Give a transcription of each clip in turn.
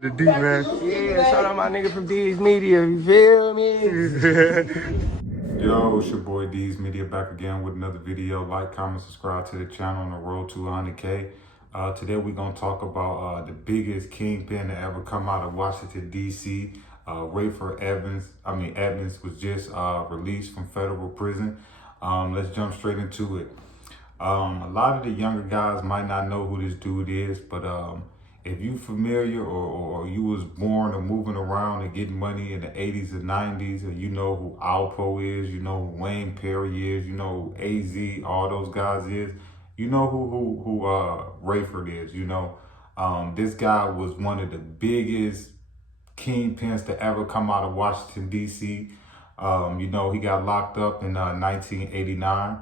The D, man. Yeah, shout out my nigga from D's Media, you feel me? Yo, it's your boy D's Media back again with another video. Like, comment, subscribe to the channel on the road to 100K. Today we're going to talk about the biggest kingpin to ever come out of Washington, D.C. Rayful Edmonds was just released from federal prison. Let's jump straight into it. A lot of the younger guys might not know who this dude is, but if you familiar or you was born or moving around and getting money in the 80s and 90s, or you know who Alpo is, you know who Wayne Perry is, you know who AZ, all those guys is, you know who Rayford is, you know. This guy was one of the biggest kingpins to ever come out of Washington, D.C. You know, he got locked up in 1989.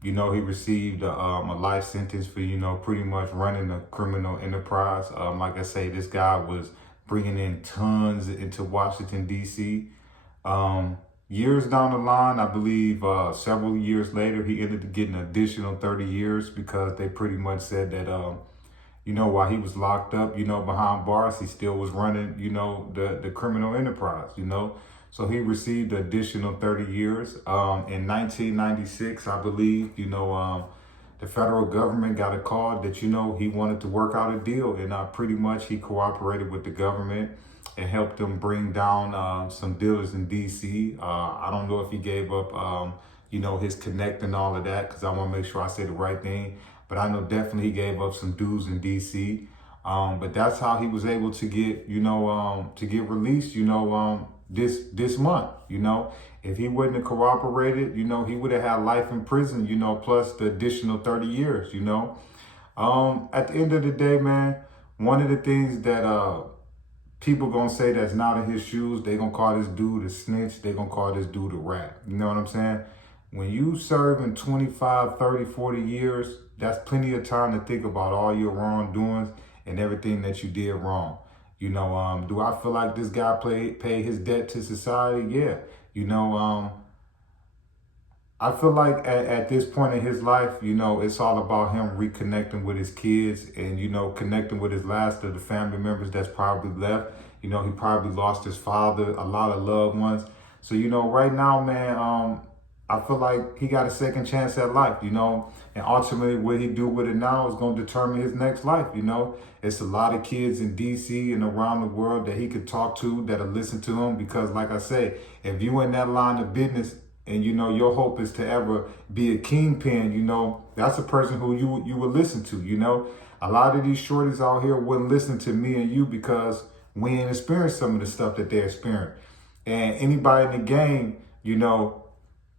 You know, he received a life sentence for, you know, pretty much running a criminal enterprise. Like I say, this guy was bringing in tons into Washington, D.C. Years down the line, I believe several years later, he ended up getting an additional 30 years because they pretty much said that, you know, while he was locked up, you know, behind bars, he still was running, you know, the criminal enterprise, you know. So he received an additional 30 years. In 1996, I believe, you know, the federal government got a call that, you know, he wanted to work out a deal. And pretty much he cooperated with the government and helped them bring down some dealers in D.C. I don't know if he gave up, you know, his connect and all of that, because I want to make sure I say the right thing. But I know definitely he gave up some dues in D.C. But that's how he was able to get, you know, to get released, you know, this month. You know, if he wouldn't have cooperated, you know, he would have had life in prison, you know, plus the additional 30 years, you know. At the end of the day, man, one of the things that people gonna say that's not in his shoes, they gonna call this dude a snitch, they gonna call this dude a rat. You know what I'm saying? When you serving 25, 30, 40 years, that's plenty of time to think about all your wrongdoings and everything that you did wrong. You know, do I feel like this guy paid his debt to society? Yeah. You know, I feel like at this point in his life, you know, it's all about him reconnecting with his kids and, you know, connecting with his last of the family members that's probably left. You know, he probably lost his father, a lot of loved ones. So, you know, right now, man, I feel like he got a second chance at life, you know, and ultimately what he do with it now is going to determine his next life, you know. It's a lot of kids in D.C. and around the world that he could talk to, that'll listen to him, because like I say, if you in that line of business and, you know, your hope is to ever be a kingpin, you know, that's a person who you would listen to, you know. A lot of these shorties out here wouldn't listen to me and you because we ain't experienced some of the stuff that they experienced. And anybody in the game, you know,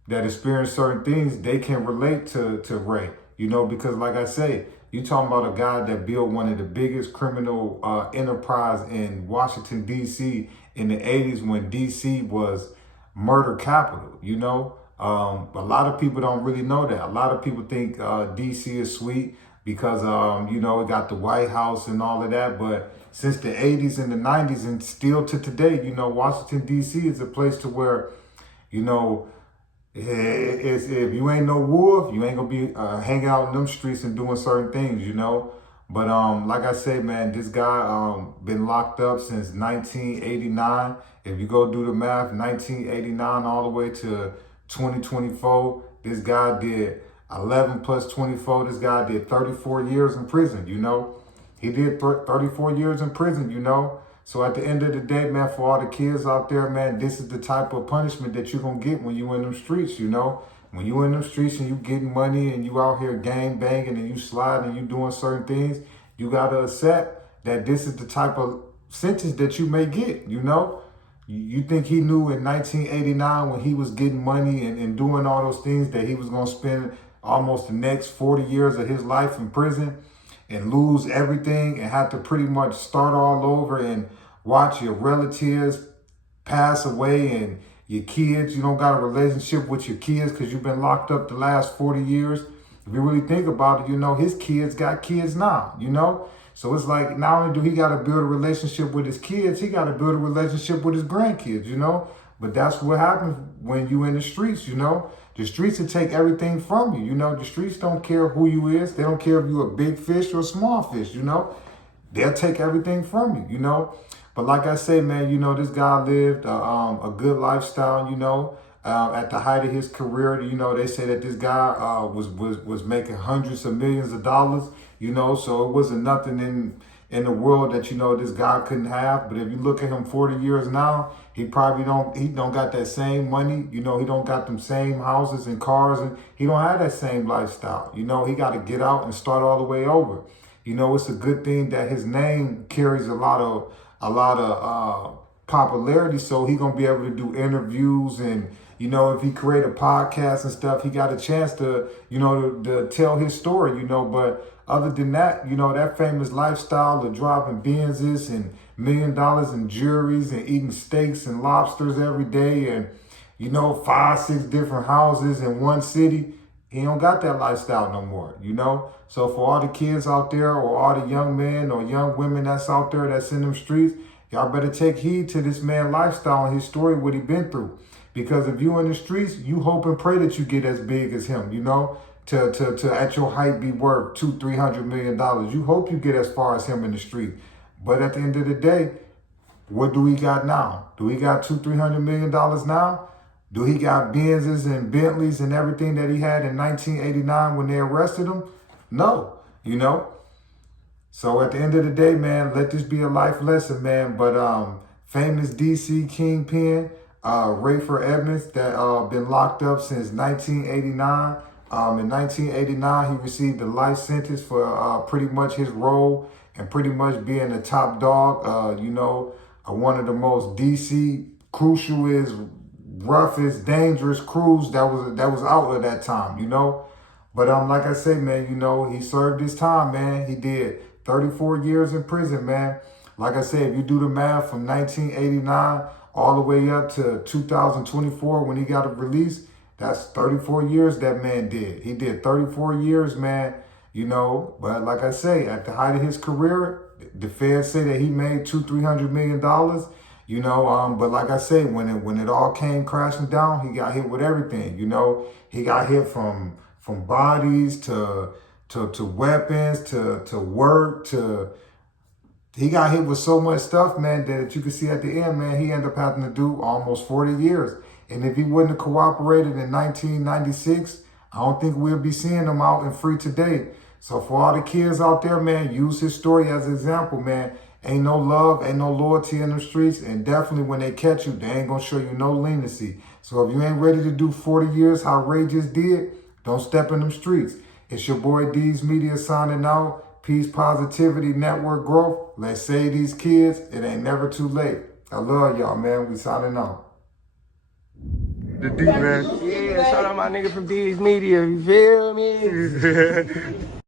that experience certain things, they can relate to Ray, you know, because like I say, you talking about a guy that built one of the biggest criminal enterprise in Washington, D.C. in the 80s when D.C. was murder capital, you know. A lot of people don't really know that. A lot of people think D.C. is sweet because, you know, it got the White House and all of that. But since the 80s and the 90s and still to today, you know, Washington, D.C. is a place to where, you know, if you ain't no wolf, you ain't gonna be hanging out in them streets and doing certain things, you know. But like I say, man, this guy been locked up since 1989. If you go do the math, 1989 all the way to 2024, this guy did 11 plus 24. This guy did 34 years in prison, you know. He did 34 years in prison, you know. So at the end of the day, man, for all the kids out there, man, this is the type of punishment that you're going to get when you in them streets, you know. When you in them streets and you getting money and you out here gang banging and you sliding and you doing certain things, you got to accept that this is the type of sentence that you may get, you know. You think he knew in 1989 when he was getting money and doing all those things that he was going to spend almost the next 40 years of his life in prison and lose everything and have to pretty much start all over and watch your relatives pass away and your kids, you don't got a relationship with your kids because you've been locked up the last 40 years. If you really think about it, you know, his kids got kids now, you know? So it's like, not only do he got to build a relationship with his kids, he got to build a relationship with his grandkids, you know? But that's what happens when you in the streets, you know? The streets will take everything from you, you know? The streets don't care who you is. They don't care if you a big fish or a small fish, you know? they'll take everything from you, you know. But like I say, man, you know, this guy lived a good lifestyle, you know. At the height of his career, you know, they say that this guy was making hundreds of millions of dollars, you know, so it wasn't nothing in the world that, you know, this guy couldn't have. But if you look at him 40 years now, he probably don't got that same money, you know, he don't got them same houses and cars, and he don't have that same lifestyle. You know, he got to get out and start all the way over. You know, it's a good thing that his name carries a lot of popularity, so he gonna be able to do interviews, and you know, if he create a podcast and stuff, he got a chance to, you know, to tell his story, you know. But other than that, you know, that famous lifestyle of driving Benzes and $1 million in juries and eating steaks and lobsters every day, and you know, 5, 6 different houses in one city, he don't got that lifestyle no more, you know. So for all the kids out there, or all the young men or young women that's out there that's in them streets, y'all better take heed to this man's lifestyle and his story, what he been through. Because if you in the streets, you hope and pray that you get as big as him, you know, to at your height be worth $200-300 million. You hope you get as far as him in the street. But at the end of the day, what do we got now? Do we got $200-300 million now? Do he got Benzes and Bentleys and everything that he had in 1989 when they arrested him? No, you know. So at the end of the day, man, let this be a life lesson, man. But famous DC kingpin, Rayful Edmonds, that been locked up since 1989. In 1989, he received a life sentence for pretty much his role and pretty much being the top dog. You know, one of the most DC crucialest, roughest, dangerous crews that was out at that time. You know, but like I say, man, you know, he served his time, man. He did 34 years in prison, man. Like I said, if you do the math from 1989 all the way up to 2024 when he got released, that's 34 years that man did. He did 34 years, man, you know. But like I say, at the height of his career, the feds say that he made $200-300 million, you know. But like I say, when it all came crashing down, he got hit with everything, you know. He got hit from bodies to weapons to work to. He got hit with so much stuff, man, that you can see at the end, man, he ended up having to do almost 40 years. And if he wouldn't have cooperated in 1996, I don't think we'll be seeing him out and free today. So for all the kids out there, man, use his story as an example, man. Ain't no love, ain't no loyalty in the streets. And definitely when they catch you, they ain't going to show you no leniency. So if you ain't ready to do 40 years how Ray just did, don't step in them streets. It's your boy D's Media signing out. Peace, positivity, network growth. Let's save these kids. It ain't never too late. I love y'all, man. We signing out. The D, man. Yeah, shout out my nigga from D's Media. You feel me?